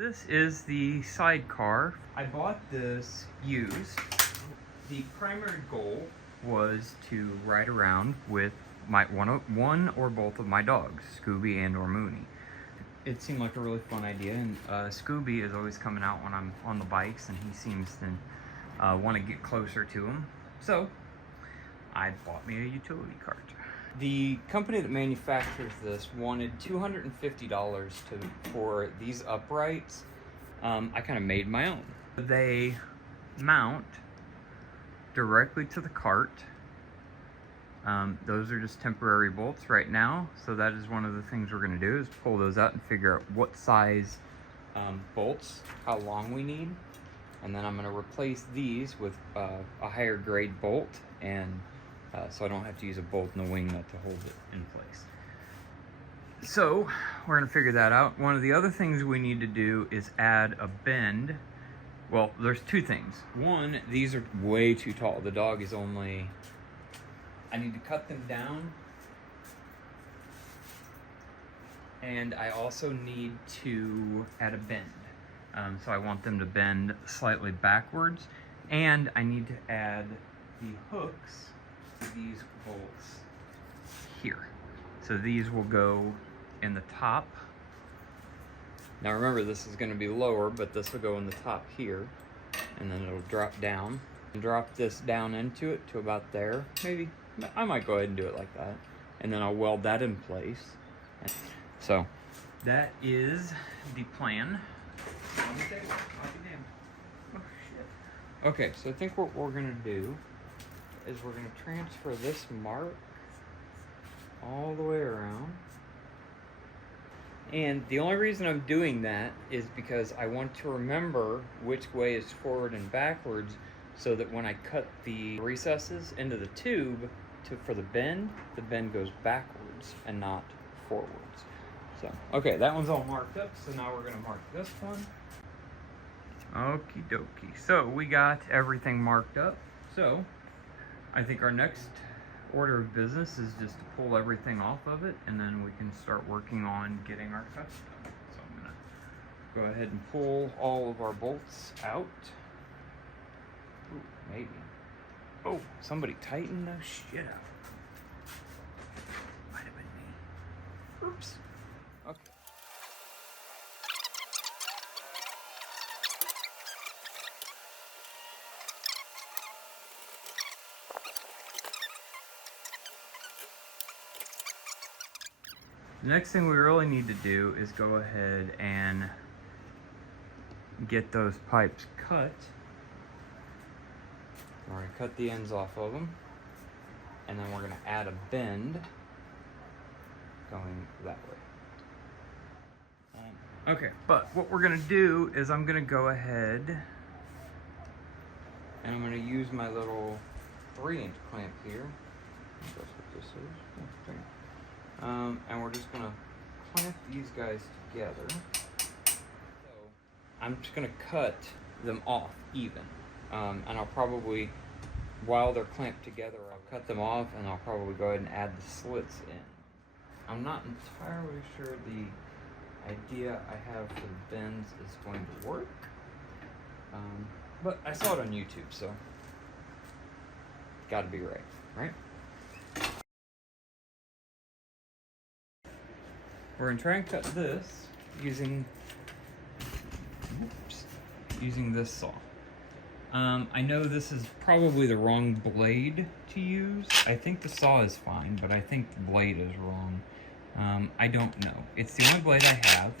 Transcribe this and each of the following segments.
This is the sidecar. I bought this used. The primary goal was to ride around with one or both of my dogs, Scooby and or Mooney. It seemed like a really fun idea, and Scooby is always coming out when I'm on the bikes, and he seems to want to get closer to him. So I bought me a utility cart. The company that manufactures this wanted $250 for these uprights. I kind of made my own. They mount directly to the cart. Those are just temporary bolts right now, so that is one of the things we're going to do, is pull those out and figure out what size bolts, how long we need, and then I'm going to replace these with a higher grade bolt, and so I don't have to use a bolt in the wing nut to hold it in place. So we're going to figure that out. One of the other things we need to do is add a bend. Well, there's two things. One, these are way too tall. The dog is only... I need to cut them down. And I also need to add a bend. So I want them to bend slightly backwards. And I need to add the hooks to these bolts here. So these will go in the top. Now remember, this is going to be lower, but this will go in the top here. And then it'll drop down. And drop this down into it to about there. Maybe, I might go ahead and do it like that. And then I'll weld that in place. So that is the plan. On the table. I'll be damned. Oh shit. Okay, so I think what we're gonna do is we're gonna transfer this mark all the way around. And the only reason I'm doing that is because I want to remember which way is forward and backwards, so that when I cut the recesses into the tube for the bend goes backwards and not forwards. So, okay, that one's all marked up, so now we're gonna mark this one. Okie dokie. So we got everything marked up. So I think our next order of business is just to pull everything off of it, and then we can start working on getting our cuts done. So I'm gonna go ahead and pull all of our bolts out. Ooh, maybe. Oh, somebody tighten those shit up. Might have been me. Oops. Okay. The next thing we really need to do is go ahead and get those pipes cut. We're going to cut the ends off of them, and then we're going to add a bend going that way. Okay, but what we're going to do is I'm going to go ahead and I'm going to use my little 3-inch clamp here. That's what this is. And we're just going to clamp these guys together. So I'm just going to cut them off even. And I'll probably, while they're clamped together, I'll cut them off, and I'll probably go ahead and add the slits in. I'm not entirely sure the idea I have for the bends is going to work. But I saw it on YouTube, so gotta be right, right? We're gonna try and cut this using this saw. I know this is probably the wrong blade to use. I think the saw is fine, but I think the blade is wrong. I don't know. It's the only blade I have,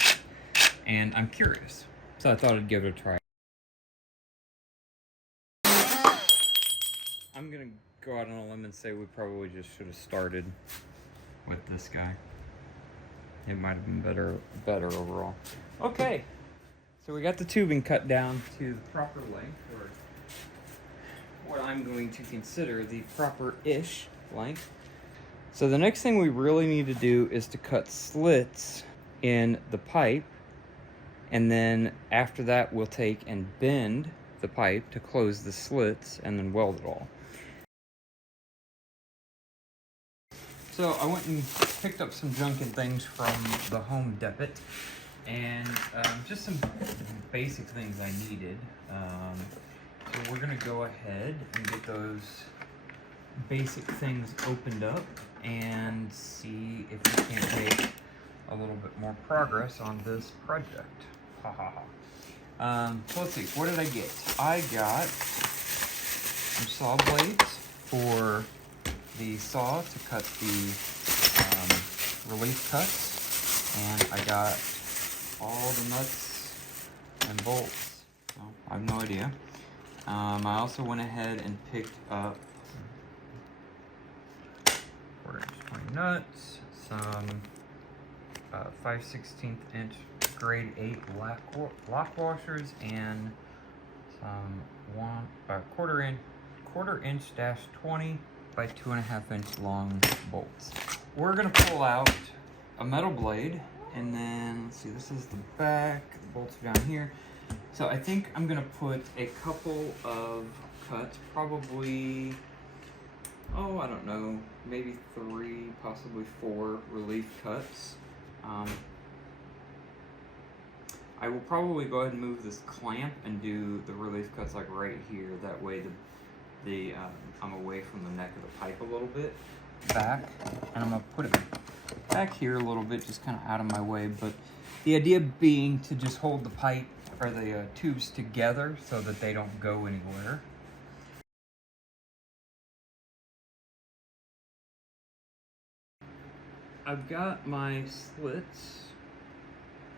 and I'm curious, so I thought I'd give it a try. I'm gonna go out on a limb and say we probably just should have started with this guy. It might have been better overall. Okay, so we got the tubing cut down to the proper length, or what I'm going to consider the proper-ish length. So the next thing we really need to do is to cut slits in the pipe, and then after that we'll take and bend the pipe to close the slits and then weld it all. So I went and picked up some junk and things from the Home Depot, and just some basic things I needed. So we're gonna go ahead and get those basic things opened up and see if we can't make a little bit more progress on this project. Ha ha ha. So let's see, what did I get? I got some saw blades for the saw to cut the relief cuts, and I got all the nuts and bolts. So I have no idea. I also went ahead and picked up 1/4 inch 20 nuts, some 5/16 inch grade 8 lock washers, and some 1/4 inch -20 by 2.5 inch long bolts. We're gonna pull out a metal blade, and then let's see, this is the back, the bolts are down here. So I think I'm gonna put a couple of cuts, probably, I don't know, maybe 3, possibly 4 relief cuts. I will probably go ahead and move this clamp and do the relief cuts like right here. That way I'm away from the neck of the pipe a little bit back, and I'm gonna put it back here a little bit, just kind of out of my way. But the idea being to just hold the pipe or the tubes together so that they don't go anywhere. I've got my slits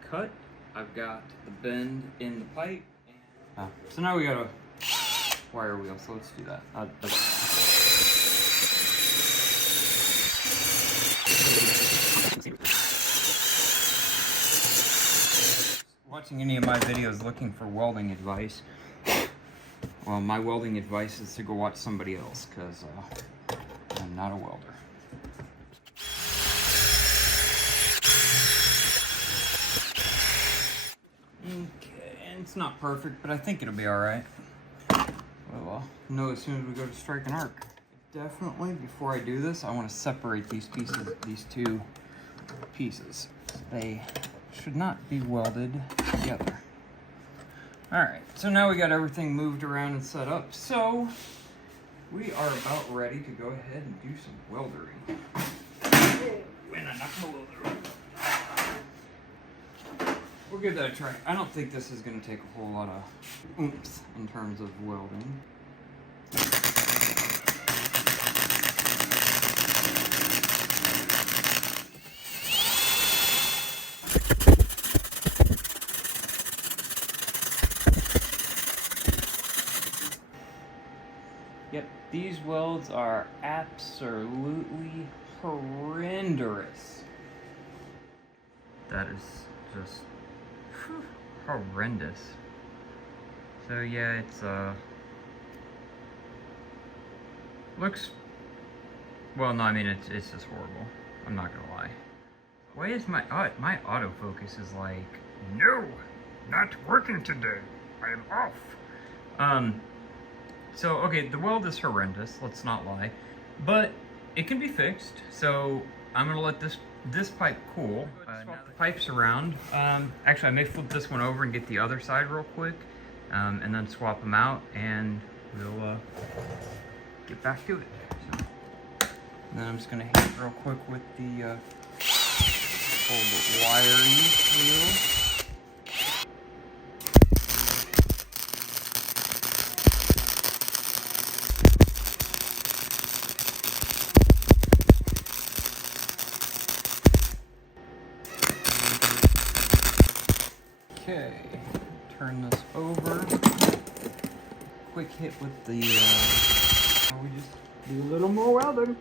cut. I've got the bend in the pipe. So now we got a wire wheel, so let's do that. Watching any of my videos looking for welding advice, well, my welding advice is to go watch somebody else, because I'm not a welder. Okay, and it's not perfect, but I think it'll be alright. Well, know as soon as we go to strike an arc. Definitely, before I do this, I want to separate these pieces, these two pieces. They should not be welded together. Alright, so now we got everything moved around and set up, so we are about ready to go ahead and do some weldering. When I knock my welder over. We'll give that a try. I don't think this is going to take a whole lot of oomph in terms of welding. Yep, these welds are absolutely horrendous. That is just horrendous. So yeah, it's looks, well, no, I mean it's just horrible. I'm not gonna lie. Why is my autofocus is like, no, not working today. I am off. So okay, the weld is horrendous. Let's not lie, but it can be fixed. So I'm gonna let this pipe cool. Swap the pipes around. Actually, I may flip this one over and get the other side real quick, and then swap them out, and we'll get back to it. So, and then I'm just gonna hit it real quick with the old wiring wheel. Okay, turn this over. Quick hit with the, we just do a little more welding.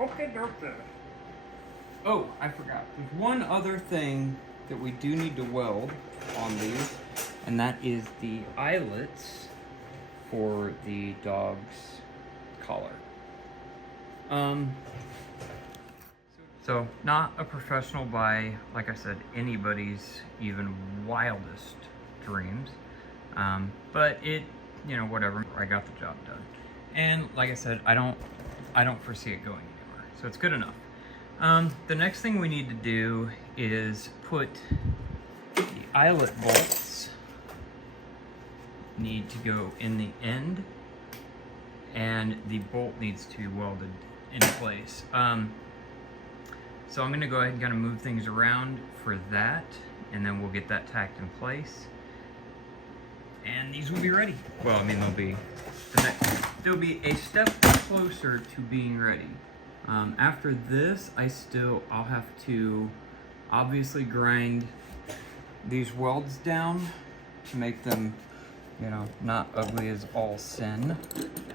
Okay, doctor. Oh, I forgot. There's one other thing that we do need to weld on these, and that is the eyelets for the dog's collar. So not a professional by, like I said, anybody's even wildest dreams. But it, whatever, I got the job done. And like I said, I don't foresee it going anywhere. So it's good enough. The next thing we need to do is put the eyelet bolts need to go in the end, and the bolt needs to be welded in place. So I'm gonna go ahead and kind of move things around for that, and then we'll get that tacked in place. And these will be ready. Well, I mean, they'll be a step closer to being ready. After this, I'll have to obviously grind these welds down to make them, you know, not ugly as all sin.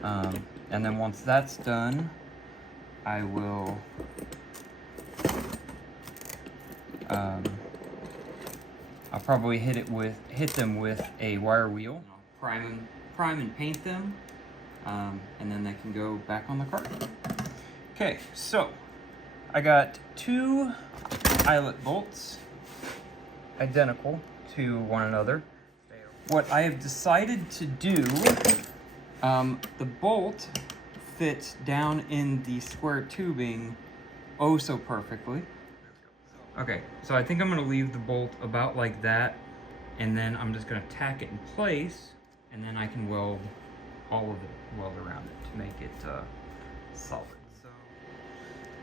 And then once that's done, I will I'll probably hit them with a wire wheel, prime and paint them, and then they can go back on the cart. Okay, so I got 2 eyelet bolts, identical to one another. What I have decided to do, the bolt fits down in the square tubing oh so perfectly. Okay, so I think I'm gonna leave the bolt about like that, and then I'm just gonna tack it in place, and then I can weld all of it, weld around it to make it solid. So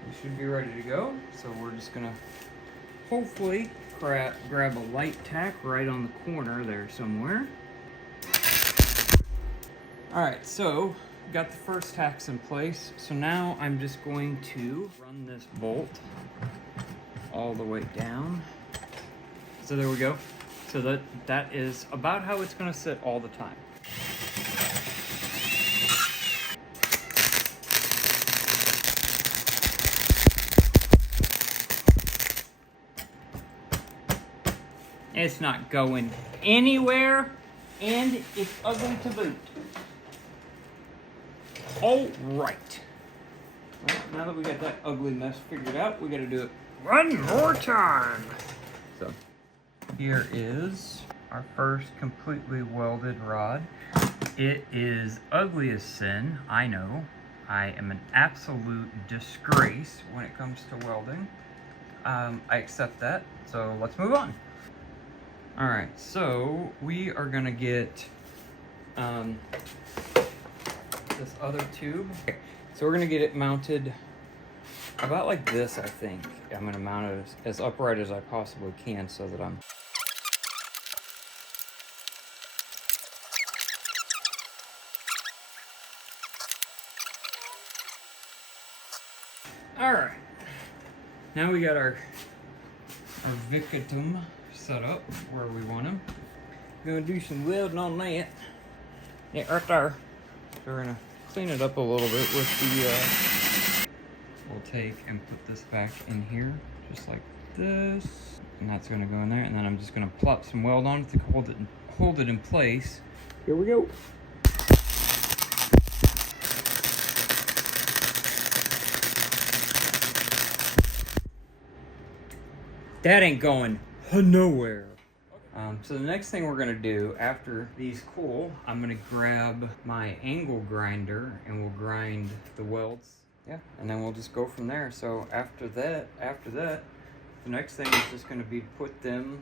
we should be ready to go. So we're just gonna hopefully grab a light tack right on the corner there somewhere. All right, so got the first tacks in place. So now I'm just going to run this bolt all the way down. So there we go. So that is about how it's going to sit all the time. It's not going anywhere, and it's ugly to boot. All right. Well, now that we got that ugly mess figured out, we got to do it one more time. So here is our first completely welded rod. It is ugly as sin, I know. I am an absolute disgrace when it comes to welding. I accept that, so let's move on. All right, so we are gonna get this other tube. So we're gonna get it mounted about like this, I think. I'm gonna mount it as upright as I possibly can so that I'm... All right, now we got our Victum set up where we want them. Gonna do some welding on that. Yeah, right there. So we're gonna clean it up a little bit with the, we'll take and put this back in here, just like this. And that's gonna go in there, and then I'm just gonna plop some weld on it to hold it in place. Here we go. That ain't going nowhere. So the next thing we're gonna do after these cool, I'm gonna grab my angle grinder and we'll grind the welds. Yeah, and then we'll just go from there. So after that, the next thing is just gonna be to put them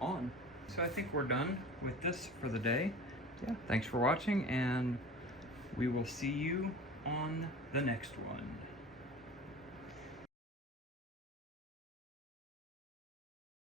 on. So I think we're done with this for the day. Yeah, thanks for watching, and we will see you on the next one.